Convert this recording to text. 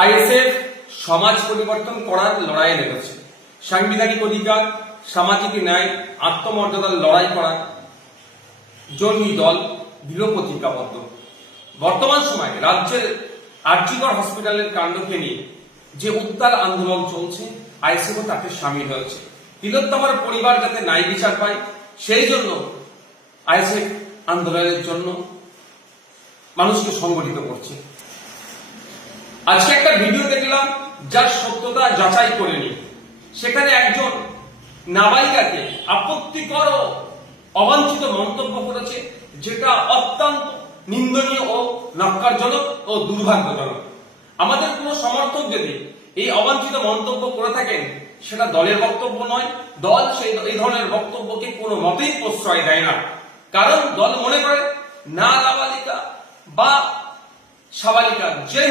ISF সমাজ পরিবর্তন করার লড়াইয়ে নেমেছে। সাংবিধানিক অধিকার, সামাজিক ন্যায়, আত্মমর্যাদার লড়াই করার জন্যই দল দৃঢ় প্রতিজ্ঞাবদ্ধ। বর্তমান সময়ে রাজ্যের আরজিকর হসপিটালের কাণ্ডকে নিয়ে যে উত্তাল আন্দোলন চলছে, আইএসএফও তাতে সামিল হয়েছে। তিলোত্তমার পরিবার যাতে ন্যায় বিচার পায়, সেই জন্য আইএসএফ আন্দোলনের জন্য মানুষকে সংগঠিত করছে। আজকে একটা ভিডিও দেখলাম যার সত্যতা যাচাই করে নি। সেখানে একজন নাবালিকাকে আপত্তিকর ও অবাঞ্ছিত মন্তব্য করেছে, যেটা অত্যন্ত নিন্দনীয় ও ন্যক্কারজনক ও দুর্ভাগ্যজনক। আমাদের কোনো সমর্থক যদি এই অবাঞ্ছিত মন্তব্য করে থাকেন, সেটা দলের বক্তব্য নয়। দল এই ধরনের বক্তব্যকে কোনো মতেই প্রশ্রয় দেয় না। কারণ দল মনে করে না নাবালিকা বা সাবালিকা যে